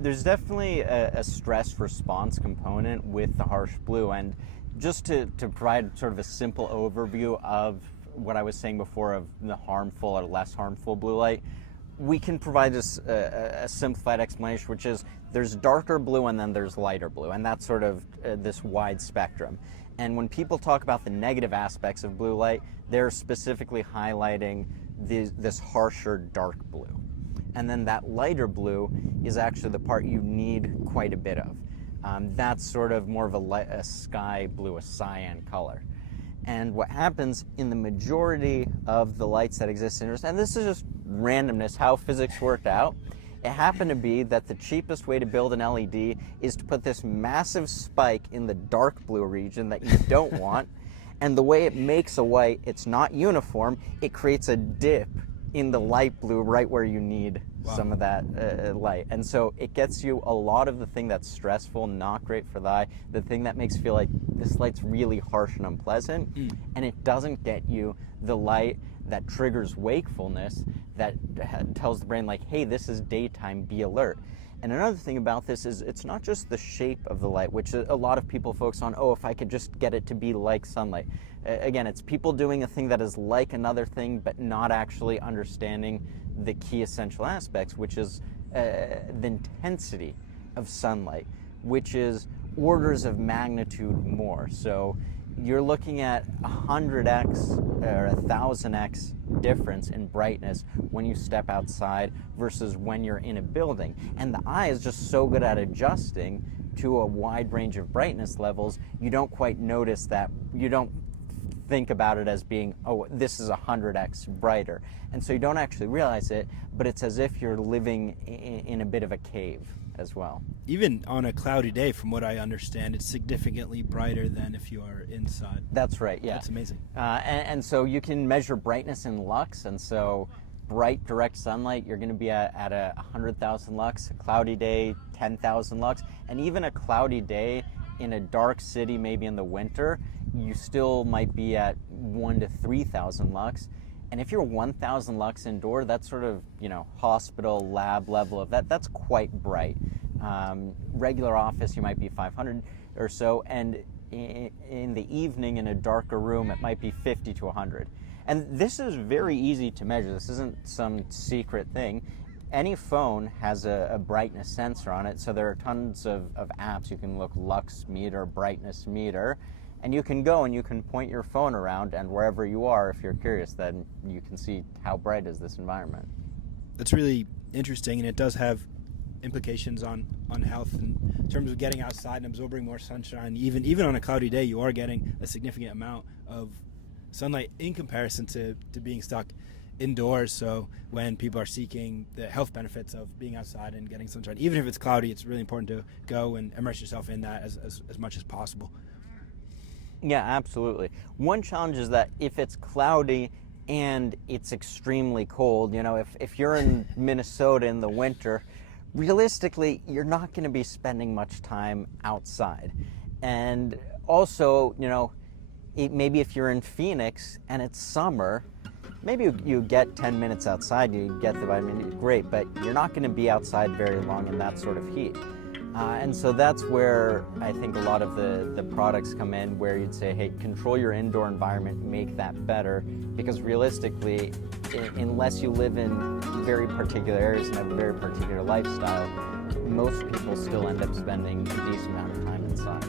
There's definitely a stress response component with the harsh blue, and just to provide sort of a simple overview of what I was saying before of the harmful or less harmful blue light, we can provide this a simplified explanation, which is there's darker blue and then there's lighter blue, and that's sort of this wide spectrum. And when people talk about the negative aspects of blue light, they're specifically highlighting this harsher dark blue. And then that lighter blue is actually the part you need quite a bit of. That's sort of more of a sky blue, a cyan color. And what happens in the majority of the lights that exist in, and this is just randomness, how physics worked out, it happened to be that the cheapest way to build an LED is to put this massive spike in the dark blue region that you don't want, and the way it makes a white, it's not uniform, it creates a dip in the light blue right where you need some of that light. And so it gets you a lot of the thing that's stressful, not great for the eye, the thing that makes you feel like this light's really harsh and unpleasant, and it doesn't get you the light that triggers wakefulness, that tells the brain like, hey, this is daytime, be alert. And another thing about this is it's not just the shape of the light, which a lot of people focus on, oh, if I could just get it to be like sunlight. Again, it's people doing a thing that is like another thing, but not actually understanding the key essential aspects, which is the intensity of sunlight, which is orders of magnitude more. So you're looking at 100x or 1000x difference in brightness when you step outside versus when you're in a building. And the eye is just so good at adjusting to a wide range of brightness levels, you don't quite notice that. You don't think about it as being, oh, this is 100x brighter. And so you don't actually realize it, but it's as if you're living in a bit of a cave as well. Even on a cloudy day, from what I understand, it's significantly brighter than if you are inside. That's right, yeah. That's amazing. And so you can measure brightness in lux, and so bright direct sunlight, you're going to be at 100,000 lux, a cloudy day, 10,000 lux, and even a cloudy day in a dark city, maybe in the winter, you still might be at 1,000 to 3,000 lux. And if you're 1,000 lux indoor, that's sort of, hospital, lab level of that. That's quite bright. Regular office, you might be 500 or so. And in the evening, in a darker room, it might be 50 to 100. And this is very easy to measure. This isn't some secret thing. Any phone has a brightness sensor on it. So there are tons of apps. You can look lux meter, brightness meter. And you can go and you can point your phone around, and wherever you are, if you're curious, then you can see how bright is this environment. That's really interesting, and it does have implications on health in terms of getting outside and absorbing more sunshine. Even on a cloudy day, you are getting a significant amount of sunlight in comparison to being stuck indoors. So when people are seeking the health benefits of being outside and getting sunshine, even if it's cloudy, it's really important to go and immerse yourself in that as much as possible. Yeah, absolutely. One challenge is that if it's cloudy and it's extremely cold, if you're in Minnesota in the winter, realistically, you're not going to be spending much time outside. And also, maybe if you're in Phoenix and it's summer, maybe you get 10 minutes outside, you get the vitamin D, great, but you're not going to be outside very long in that sort of heat. And so that's where I think a lot of the products come in, where you'd say, hey, control your indoor environment, make that better, because realistically, unless you live in very particular areas and have a very particular lifestyle, most people still end up spending a decent amount of time inside.